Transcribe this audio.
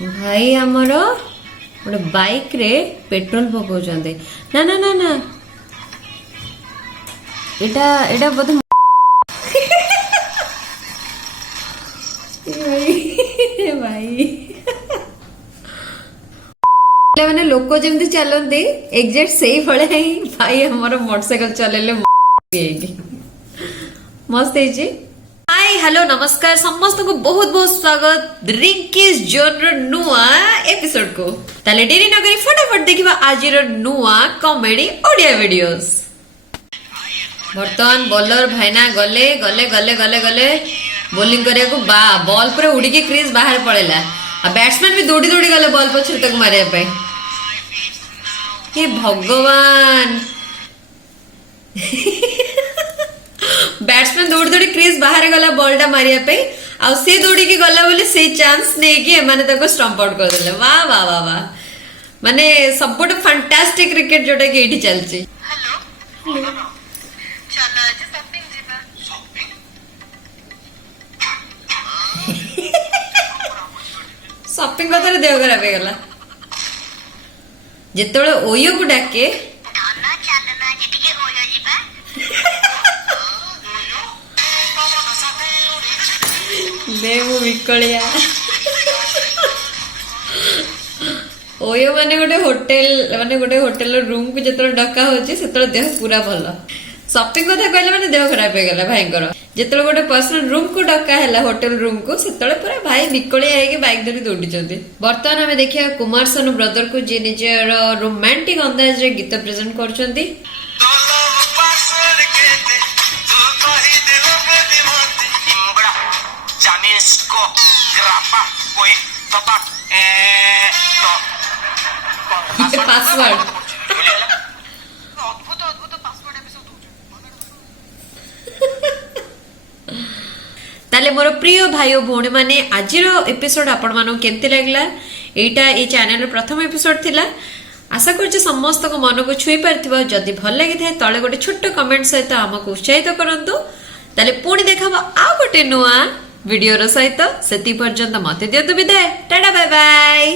भाई आमर गोटे बाइक रे पेट्रोल पकाउछन्ते ना ना ना ना एटा एटा बोध भाई मैंने लोक जमी चलती एग्जैक्ट से ही भाई हमार मोटरसाइकिल चलेले मस्त है। हाय हेलो नमस्कार समस्त को बहुत बहुत स्वागत रिंकीज जोन नुआ एपिसोड को ताले डेरी नगरी फटाफट देखिबा आज नुआ कॉमेडी ऑडियो वीडियोस। बर्तमान बॉलर भाईना गले गले गले गले गले बोलिंग करिया को बॉल पूरा उड़ी के क्रीज बाहर पड़ेला आ बैट्समैन भी दौड़ी दौड़ी गले बॉल पछरे तक मारे पे। हे भगवान बैट्समैन दौड़ी दौड़ी क्रीज बाहर गला बॉलटा मारिया पे आ से दौड़ी के गला बोले से चांस ने कि माने तको स्टंप आउट कर देले। वाह वाह वाह वाह माने सबट फैंटास्टिक क्रिकेट जोटा के एठी चलची। हेलो चलो आज शॉपिंग जीबा शॉपिंग कथरे देव खराब हो गला जेतबेले ओयो को डाके नाना चलना जे टिके ओयो जीबा देव विकलिया ओयो माने गोटे होटल रूम को जेतबेले डका होची सेतबेले देह पूरा भलो। शॉपिंग कथा कहले माने देह खराब हो गला भाईकर जेतबेले गोटे पर्सनल रूम को डका हैला होटल रूम को सेतबेले पूरा भाई विकलिया है कि बाइक धरी दौड़ी चंदी। वर्तमान हमें देखिया कुमार सानू ब्रदर को जे निजर रोमांटिक अंदाज रे गीत प्रेजेंट करचंदी। पासवर्ड ताले मोर प्रिय भाई और भौणी माने आजिर एपिसोड आपण मानो केमती लागला एटा ए चैनल प्रथम एपिसोड थिला आशा करछि समस्त को मन को छुई पारथिबो। जदि भल लागि थाए तळे गोटे छोट कमेंट सहित हमको उत्साहित करंतु ताले पुणी देखाबो आ गोटे नुआ वीडियो रो सहित सेति पर्यंत मते दियतु विदाय टाटा बाय बाय।